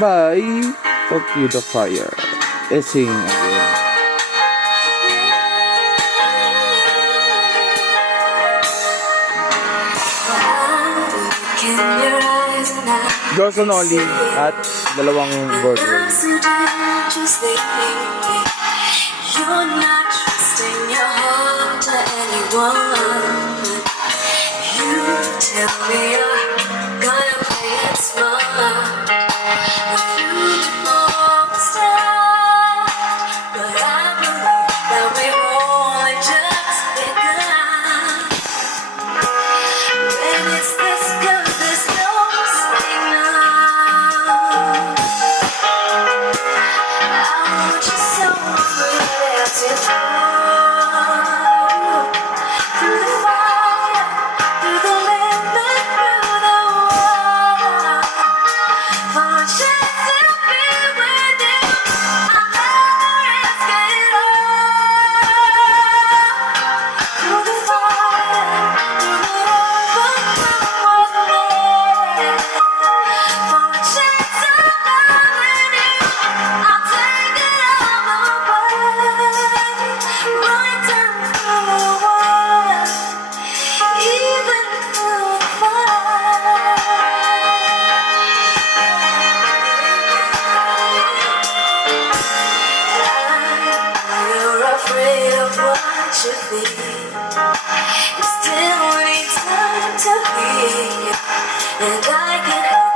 by Fuck You the Fire. Let's sing again. Joson only at dalawang Broadway. You're not trusting your heart to anyone. You tell me you're gonna play it smart. You understand, but I believe that we've only just begun. When it's this good, there's no signal. I want you so real to fall through the fire, through the limit, through the wall. For a chance to be with you, I'll never risk it all. Through the fire, through the overcome with me. For a chance of loving you, I'll take it all away. Right down through the wire, even through the fire. You're afraid of what you feel. You still need time to heal, and I can help